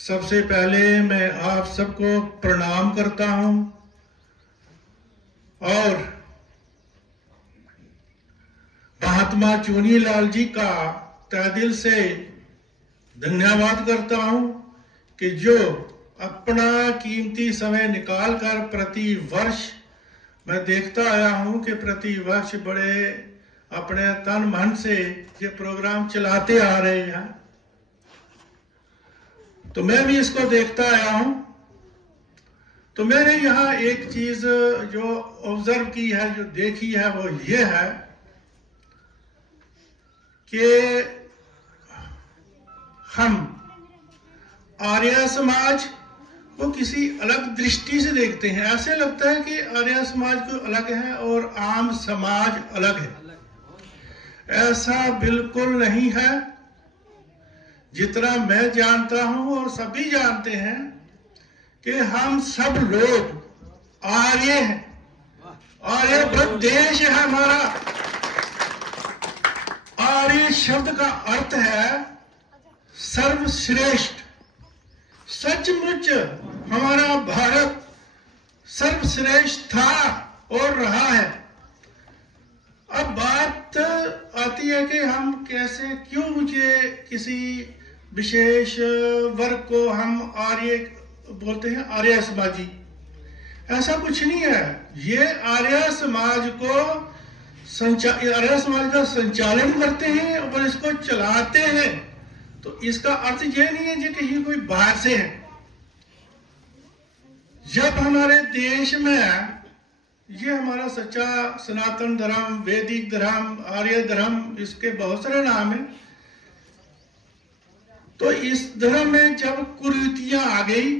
सबसे पहले मैं आप सबको प्रणाम करता हूं और महात्मा चुनीलाल जी का तहे दिल से धन्यवाद करता हूं कि जो अपना कीमती समय निकालकर प्रति वर्ष मैं देखता आया हूं कि प्रति वर्ष बड़े अपने तन मन से ये प्रोग्राम चलाते आ रहे हैं। तो मैं भी इसको देखता आया हूं। तो मैंने यहाँ एक चीज जो ऑब्जर्व की है, जो देखी है, वो ये है कि हम आर्य समाज को किसी अलग दृष्टि से देखते हैं। ऐसे लगता है कि आर्य समाज को अलग है और आम समाज अलग है। ऐसा बिल्कुल नहीं है। जितना मैं जानता हूं और सभी जानते हैं कि हम सब लोग आर्य हैं। आर्यभट्ट देश है हमारा। आर्य शब्द का अर्थ है सर्वश्रेष्ठ। सचमुच हमारा भारत सर्वश्रेष्ठ था और रहा है। अब बात आती है कि हम कैसे, क्यों मुझे किसी विशेष वर्ग को हम आर्य बोलते हैं, आर्य समाजी। ऐसा कुछ नहीं है। ये आर्य समाज को आर्य समाज का संचालन करते हैं और इसको चलाते हैं। तो इसका अर्थ ये नहीं है कि कहीं कोई बाहर से है। जब हमारे देश में ये हमारा सच्चा सनातन धर्म, वैदिक धर्म, आर्य धर्म, इसके बहुत सारे नाम हैं। तो इस धर्म में जब कुरीतियां आ गई,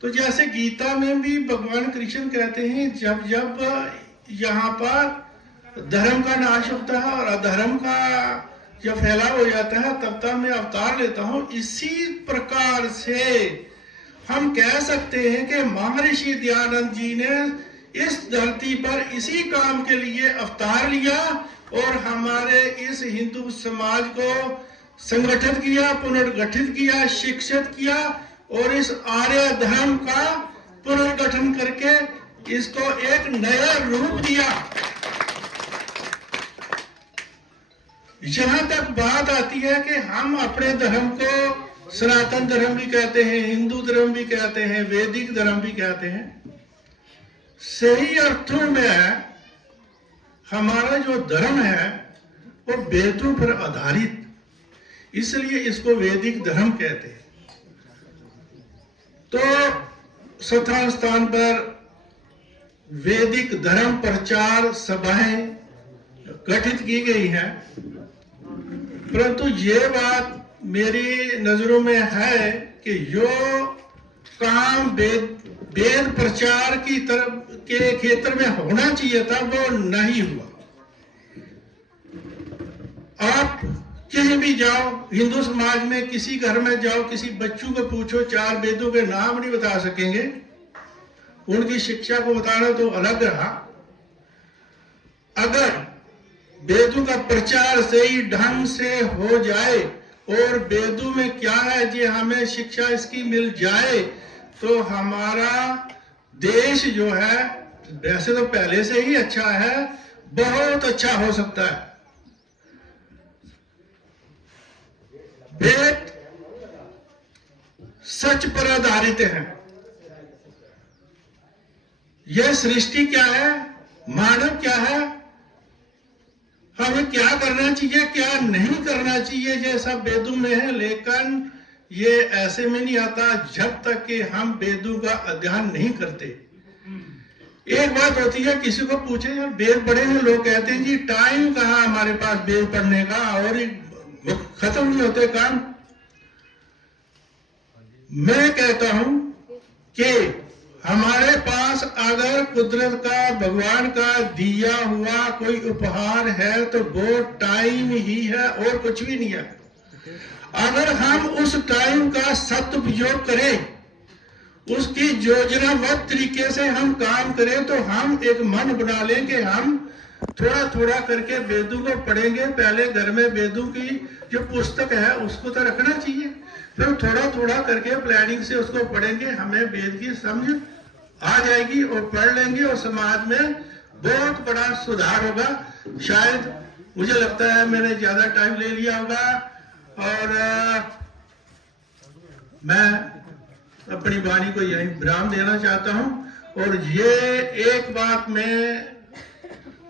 तो जैसे गीता में भी भगवान कृष्ण कहते हैं, जब जब यहाँ पर धर्म का नाश होता है और अधर्म का जब फैलाव हो जाता है, तब तब मैं अवतार लेता हूं। इसी प्रकार से हम कह सकते हैं कि महर्षि दयानंद जी ने इस धरती पर इसी काम के लिए अवतार लिया और हमारे इस हिंदू समाज को संगठित किया, पुनर्गठित किया, शिक्षित किया और इस आर्य धर्म का पुनर्गठन करके इसको एक नया रूप दिया। जहां तक बात आती है कि हम अपने धर्म को सनातन धर्म भी कहते हैं, हिंदू धर्म भी कहते हैं, वैदिक धर्म भी कहते हैं। सही अर्थों में हमारा जो धर्म है वो वेदों पर आधारित, इसलिए इसको वैदिक धर्म कहते हैं। तो स्थान स्थान पर वैदिक धर्म प्रचार सभाएं गठित की गई हैं, परंतु ये बात मेरी नजरों में है कि जो काम वेद प्रचार की तरफ के क्षेत्र में होना चाहिए था वो नहीं हुआ। आप कहीं भी जाओ, हिंदू समाज में किसी घर में जाओ, किसी बच्चों को पूछो, 4 वेदों के नाम नहीं बता सकेंगे। उनकी शिक्षा को बताना तो अलग रहा। अगर वेदों का प्रचार सही ढंग से हो जाए और वेदों में क्या है जी हमें शिक्षा इसकी मिल जाए, तो हमारा देश जो है वैसे तो पहले से ही अच्छा है, बहुत अच्छा हो सकता है। वेद सच पर आधारित है। यह सृष्टि क्या है, मानव क्या है, हमें क्या करना चाहिए, क्या नहीं करना चाहिए, ये सब वेदों में है। लेकिन ये ऐसे में नहीं आता जब तक कि हम वेदों का अध्ययन नहीं करते। एक बात होती है, किसी को पूछे यार वेद पढ़े हैं, लोग कहते हैं जी टाइम कहाँ हमारे पास वेद पढ़ने का, और खत्म नहीं होते काम। मैं कहता हूं कि हमारे पास अगर कुदरत का, भगवान का दिया हुआ कोई उपहार है तो वो टाइम ही है और कुछ भी नहीं है। अगर हम उस टाइम का सदुपयोग करें, उसकी योजनाबद्ध तरीके से हम काम करें, तो हम एक मन बना लें कि हम थोड़ा थोड़ा करके वेदों को पढ़ेंगे। पहले घर में वेदों की जो पुस्तक है उसको तो रखना चाहिए, फिर थोड़ा थोड़ा करके प्लानिंग से उसको पढ़ेंगे, हमें वेद की समझ आ जाएगी और पढ़ लेंगे और समाज में बहुत बड़ा सुधार होगा। शायद मुझे लगता है मैंने ज्यादा टाइम ले लिया होगा और मैं अपनी वाणी को यही विराम देना चाहता हूं। और ये एक बात मैं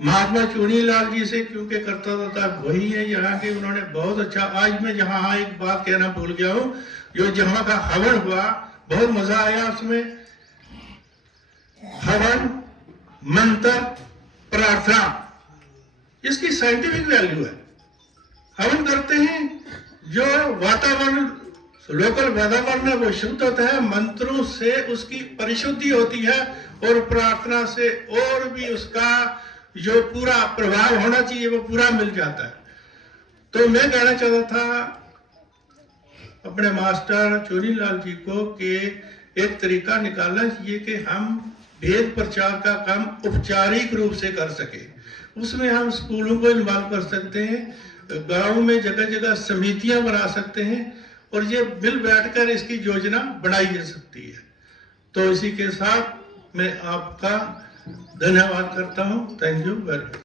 महात्मा चुनीलाल जी से क्योंकि करता था, वही है यहाँ के, उन्होंने बहुत अच्छा। आज मैं जहाँ एक बात कहना भूल गया हूँ, जो जहाँ का हवन हुआ बहुत मजा आया उसमें। हवन, मंत्र, प्रार्थना, इसकी साइंटिफिक वैल्यू है। हवन करते हैं, जो वातावरण लोकल वातावरण है वो शुद्ध होता है, मंत्रों से उसकी परिशुद्धि होती है और प्रार्थना से और भी उसका जो पूरा प्रभाव होना चाहिए वो पूरा मिल जाता है। तो मैं कहना चाहता था अपने मास्टर चुनीलाल जी को कि एक तरीका निकालना चाहिए कि हम वेद प्रचार का काम औपचारिक रूप से कर सके। उसमें हम स्कूलों को इन्वॉल्व कर सकते हैं, गांव में जगह जगह समितियां बना सकते हैं और ये मिल बैठकर इसकी योजना बनाई जा सकती है। तो इसी के साथ मैं आपका धन्यवाद करता हूं। Thank you very much.